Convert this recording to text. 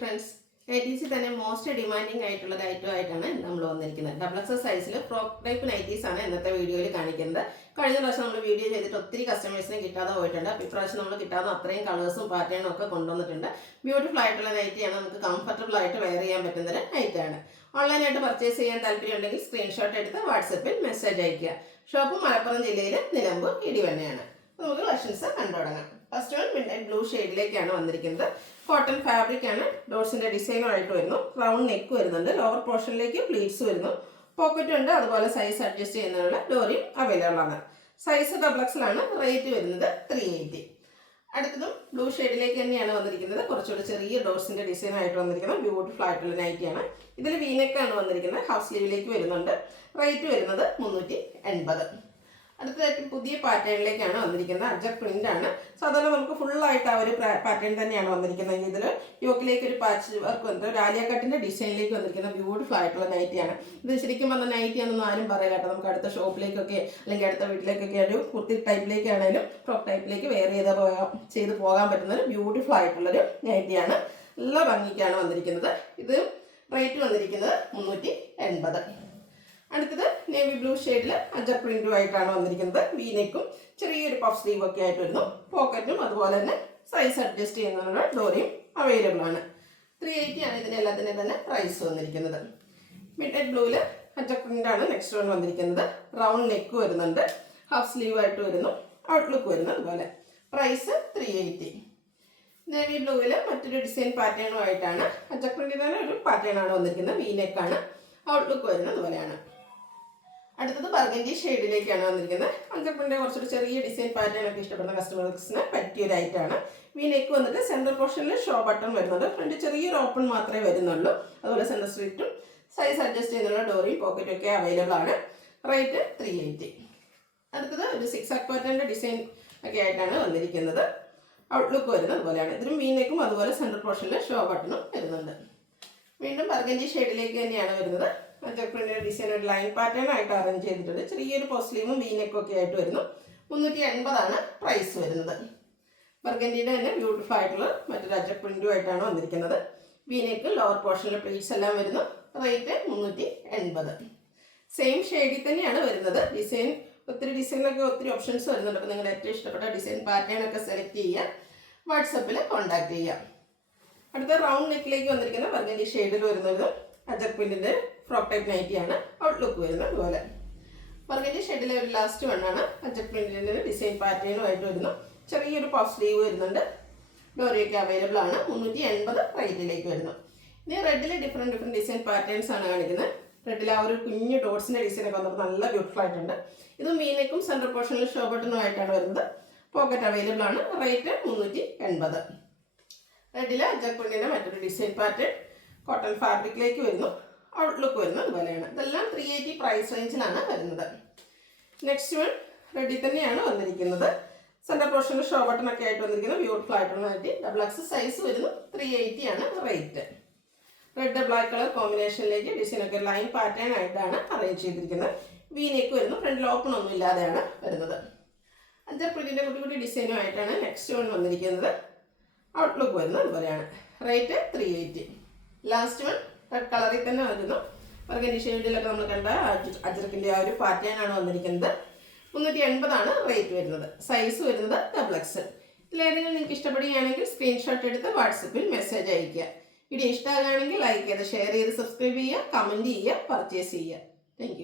Friends, nighties തന്നെ most demanding ആയിട്ടുള്ള ഒരു ഐറ്റം ആയിട്ടാണ് നമ്മൾ വന്നിരിക്കുന്നത്. ഡബിൾ എക്സൽ സൈസിൽ ഫ്രോക്ക് ടൈപ്പ് നൈറ്റീസ് ആണ് ഇന്നത്തെ വീഡിയോയിൽ കാണിക്കുന്നത്. കഴിഞ്ഞ പ്രാവശ്യം നമ്മൾ വീഡിയോ ചെയ്തിട്ട് ഒത്തിരി കസ്റ്റമേഴ്സിനെ കിട്ടാതെ പോയിട്ടുണ്ട്. ഇപ്രാവശ്യം നമ്മൾ കിട്ടാതെ അത്രയും കളേഴ്സും പാറ്റേണും ഒക്കെ കൊണ്ടുവന്നിട്ടുണ്ട്. ബ്യൂട്ടിഫുൾ ആയിട്ടുള്ള നൈറ്റിയാണ്, നമുക്ക് കംഫർട്ടബിൾ ആയിട്ട് വെയർ ചെയ്യാൻ പറ്റുന്ന ഒരു നൈറ്റാണ്. ഓൺലൈനായിട്ട് പർച്ചേസ് ചെയ്യാൻ താല്പര്യമുണ്ടെങ്കിൽ സ്ക്രീൻഷോട്ട് എടുത്ത് വാട്സപ്പിൽ മെസ്സേജ് അയയ്ക്കുക. ഷോപ്പ് മലപ്പുറം ജില്ലയിൽ നിലമ്പൂർ ഇടിവണ്ണയാണ്. നമുക്ക് കളക്ഷൻസ് കണ്ടു തുടങ്ങാം. ഫസ്റ്റ് വൺ മിഡ്നൈറ്റ് ബ്ലൂ ഷെയ്ഡിലേക്കാണ് വന്നിരിക്കുന്നത്. കോട്ടൺ ഫാബ്രിക് ആണ്. ഡോട്ട്സിന്റെ ഡിസൈനുമായിട്ട് വരുന്നു. റൗണ്ട് നെക്ക് വരുന്നുണ്ട്. ലോവർ പോർഷനിലേക്ക് പ്ലീറ്റ്സ് വരുന്നു. പോക്കറ്റ് ഉണ്ട്. അതുപോലെ സൈസ് അഡ്ജസ്റ്റ് ചെയ്യുന്നതിനുള്ള ഡോറിയും അവൈലബിൾ ആണ്. സൈസ് ഡബിൾ എക്സൽ ആണ്. റേറ്റ് വരുന്നത് 380. അടുത്തതും ബ്ലൂ ഷെയ്ഡിലേക്ക് തന്നെയാണ് വന്നിരിക്കുന്നത്. കുറച്ചുകൂടി ചെറിയ ഡോട്ട്സിന്റെ ഡിസൈനായിട്ട് വന്നിരിക്കുന്നത് ബ്യൂട്ടിഫുൾ ആയിട്ടുള്ള നൈറ്റിയാണ്. ഇതിൽ വീനെക്കാണ് വന്നിരിക്കുന്നത്. ഹാഫ് സ്ലീവിലേക്ക് വരുന്നുണ്ട്. റേറ്റ് വരുന്നത് 380. അടുത്തതായിട്ട് പുതിയ പാറ്റേണിലേക്കാണ് വന്നിരിക്കുന്നത്. അജർ പ്രിന്റ് ആണ്. സാധാരണ നമുക്ക് ഫുള്ളായിട്ട് ആ ഒരു പാറ്റേൺ തന്നെയാണ് വന്നിരിക്കുന്നത്. ഇതിൽ യോക്കിലേക്ക് ഒരു പാച്ച് വർക്ക് വന്നിട്ട് ഒരു ആലിയ കട്ടിന്റെ ഡിസൈനിലേക്ക് വന്നിരിക്കുന്ന ബ്യൂട്ടിഫുൾ ആയിട്ടുള്ള നൈറ്റിയാണ്. ഇത് ശരിക്കും പറഞ്ഞ നൈറ്റിയാണെന്ന് ആരും പറയില്ല കേട്ടോ. നമുക്ക് അടുത്ത ഷോപ്പിലേക്കൊക്കെ അല്ലെങ്കിൽ അടുത്ത വീട്ടിലേക്കൊക്കെ ഒരു കുർത്തി ടൈപ്പിലേക്കാണെങ്കിലും ഫ്രോക്ക് ടൈപ്പിലേക്ക് വെയർ ചെയ്ത് പോകാൻ പറ്റുന്ന ഒരു ബ്യൂട്ടിഫുൾ ആയിട്ടുള്ളൊരു നൈറ്റിയാണ്. നല്ല ഭംഗിക്കാണ് വന്നിരിക്കുന്നത്. ഇത് റേറ്റ് വന്നിരിക്കുന്നത് 380. അടുത്തത് നേവി ബ്ലൂ ഷെയ്ഡിൽ അജർ പ്രിന്റുമായിട്ടാണ് വന്നിരിക്കുന്നത്. വീനെക്കും ചെറിയൊരു പഫ് സ്ലീവ് ഒക്കെ ആയിട്ട് വരുന്നു. പോക്കറ്റും അതുപോലെ തന്നെ സൈസ് അഡ്ജസ്റ്റ് ചെയ്യുന്നതിനുള്ള ഡോറിയും അവൈലബിൾ ആണ്. 380 ആണ് ഇതിനെല്ലാത്തിനും തന്നെ പ്രൈസ് വന്നിരിക്കുന്നത്. മിഡ്നൈറ്റ് ബ്ലൂവിൽ അജർ പ്രിന്റാണ് നെക്സ്റ്റ് വൺ വന്നിരിക്കുന്നത്. റൗണ്ട് നെക്ക് വരുന്നുണ്ട്. ഹാഫ് സ്ലീവ് ആയിട്ട് വരുന്നു. ഔട്ട്ലുക്ക് വരുന്നു. അതുപോലെ പ്രൈസ് 380. നേവി ബ്ലൂവിൽ മറ്റൊരു ഡിസൈൻ പാറ്റേണുമായിട്ടാണ്. അജർ പ്രിന്റിൽ തന്നെ ഒരു പാറ്റേൺ ആണ് വന്നിരിക്കുന്നത്. വീനെക്കാണ്. ഔട്ട്ലുക്ക് വരുന്നത് അതുപോലെയാണ്. അടുത്തത് ബർഗൻഡി ഷെയ്ഡിലേക്കാണ് വന്നിരിക്കുന്നത്. അഞ്ചപ്പിൻ്റെ കുറച്ചൊരു ചെറിയ ഡിസൈൻ പാറ്റേൺ ഒക്കെ ഇഷ്ടപ്പെടുന്ന കസ്റ്റമേഴ്സിന് പറ്റിയൊരു ഐറ്റാണ്. വീനെക്ക് വന്നിട്ട് സെൻട്രൽ പോർഷനിൽ ഷോ ബട്ടൺ വരുന്നുണ്ട്. ഫ്രണ്ട് ചെറിയൊരു ഓപ്പൺ മാത്രമേ വരുന്നുള്ളൂ. അതുപോലെ സെൻറ്റർ സ്ട്രീറ്റും സൈസ് അഡ്ജസ്റ്റ് ചെയ്യുന്നുള്ള ഡോറിയും പോക്കറ്റും ഒക്കെ അവൈലബിൾ ആണ്. റേറ്റ് 380. അടുത്തത് ഒരു 6 പാറ്റേണിൻ്റെ ഡിസൈൻ ഒക്കെ ആയിട്ടാണ് വന്നിരിക്കുന്നത്. ഔട്ട്ലുക്ക് വരുന്നത് അതുപോലെയാണ്. ഇതിലും വീനെക്കും അതുപോലെ സെൻട്രൽ പോർഷനിൽ ഷോ ബട്ടണും വരുന്നുണ്ട്. വീണ്ടും ബർഗൻഡി ഷെയ്ഡിലേക്ക് തന്നെയാണ് വരുന്നത്. അജർ പ്രിന്റിന്റെ ഡിസൈൻ ഒരു ലൈൻ പാറ്റേൺ ആയിട്ട് അറേഞ്ച് ചെയ്തിട്ടുണ്ട്. ചെറിയൊരു പോസ്ലീവും വീനെക്കും ഒക്കെ ആയിട്ട് വരുന്നു. 380 ആണ് പ്രൈസ് വരുന്നത്. ബർഗൻഡിയുടെ തന്നെ ബ്യൂട്ടിഫുൾ ആയിട്ടുള്ള മറ്റൊരു അജർ പ്രിന്റുമായിട്ടാണ് വന്നിരിക്കുന്നത്. വീനെക്ക് ലോവർ പോർഷനിലെ പ്ലീറ്റ്സ് എല്ലാം വരുന്നു. റേറ്റ് 380. സെയിം ഷെയ്ഡിൽ തന്നെയാണ് വരുന്നത്. ഡിസൈൻ ഡിസൈനിലൊക്കെ ഒത്തിരി ഓപ്ഷൻസ് വരുന്നുണ്ട്. അപ്പോൾ നിങ്ങളുടെ ഏറ്റവും ഇഷ്ടപ്പെട്ട ഡിസൈൻ പാറ്റേൺ ഒക്കെ സെലക്ട് ചെയ്യുക. വാട്സപ്പിൽ കോൺടാക്ട് ചെയ്യാം. അടുത്ത റൗണ്ട് നെക്കിലേക്ക് വന്നിരിക്കുന്ന ബർഗൻഡി ഷെയ്ഡിൽ വരുന്നത് അജർ പ്രിന്റിന്റെ ഫ്രോക്ക് ടൈപ്പ് നൈറ്റിയാണ്. ഔട്ട്ലുക്ക് വരുന്നത് അതുപോലെ. ബർഗൻഡി ഷെയ്ഡിലെ ഒരു ലാസ്റ്റ് വണ്ണാണ്. അജർ പ്രിന്റിന്റെ ഡിസൈൻ പാറ്റേണുമായിട്ട് വരുന്നു. ചെറിയൊരു പഫ് സ്ലീവ് വരുന്നുണ്ട്. ഡോറിയൊക്കെ അവൈലബിൾ ആണ്. 380 റേറ്റിലേക്ക് വരുന്നു. ഇനി റെഡിൽ ഡിഫറെൻറ്റ് ഡിസൈൻ പാറ്റേൺസ് ആണ് കാണിക്കുന്നത്. റെഡിൽ ആ ഒരു കുഞ്ഞു ഡോട്ട്സിന്റെ ഡിസൈനൊക്കെ വന്നപ്പോൾ നല്ല ബ്യൂട്ടിഫുൾ ആയിട്ടുണ്ട്. ഇത് മീനക്കും സെൻട്രൽ പോർഷനിൽ ഷോ ബട്ടണുമായിട്ടാണ് വരുന്നത്. പോക്കറ്റ് അവൈലബിൾ ആണ്. റേറ്റ് 380. റെഡിൽ അജർ പ്രിന്റിന്റെ മറ്റൊരു ഡിസൈൻ പാറ്റേൺ കോട്ടൺ ഫാബ്രിക്കിലേക്ക് വരുന്നു. ഔട്ട്ലുക്ക് വരുന്നു അതുപോലെയാണ്. ഇതെല്ലാം 380 പ്രൈസ് റേഞ്ചിലാണ് വരുന്നത്. നെക്സ്റ്റ് വൺ റെഡിൽ തന്നെയാണ് വന്നിരിക്കുന്നത്. സെൻട്രൽ പോർഷനിൽ ഷോ ബട്ടൺ ഒക്കെ ആയിട്ട് വന്നിരിക്കുന്നത് ബ്യൂട്ടിഫുൾ ആയിട്ടുള്ള നൈറ്റി. ഡബിൾ എക്സ് സൈസ് വരുന്നു. 380 ആണ് റേറ്റ്. റെഡ് ബ്ലാക്ക് കളർ കോമ്പിനേഷനിലേക്ക് ഡിസൈനൊക്കെ ലൈൻ പാറ്റേൺ ആയിട്ടാണ് അറേഞ്ച് ചെയ്തിരിക്കുന്നത്. വീനെക്ക് വരുന്നു. ഫ്രണ്ടിൽ ഓപ്പൺ ഒന്നും ഇല്ലാതെയാണ് വരുന്നത്. അജർ പ്രിന്റിന്റെ കുട്ടി കുട്ടി ഡിസൈനുമായിട്ടാണ് നെക്സ്റ്റ് വൺ വന്നിരിക്കുന്നത്. ഔട്ട്ലുക്ക് വരുന്നത് അതുപോലെയാണ്. റേറ്റ് 380. ലാസ്റ്റ് വൺ റെഡ് കളറിൽ തന്നെ വരുന്നു. ബർഗൻഡി ഷെയ്ഡിലൊക്കെ നമ്മൾ കണ്ട അജറക്കിൻ്റെ ആ ഒരു പാറ്റേൺ ആണ് വന്നിരിക്കുന്നത്. 380 ആണ് റേറ്റ് വരുന്നത്. സൈസ് വരുന്നത് ഡബിൾ എക്സ്. ഇതിലേതെങ്കിലും നിങ്ങൾക്ക് ഇഷ്ടപ്പെടുകയാണെങ്കിൽ സ്ക്രീൻഷോട്ട് എടുത്ത് വാട്സപ്പിൽ മെസ്സേജ് അയയ്ക്കുക. വീഡിയോ ഇഷ്ടമാകുകയാണെങ്കിൽ ലൈക്ക് ചെയ്ത് ഷെയർ ചെയ്ത് സബ്സ്ക്രൈബ് ചെയ്യുക, കമൻറ്റ് ചെയ്യുക, പർച്ചേസ് ചെയ്യുക. താങ്ക്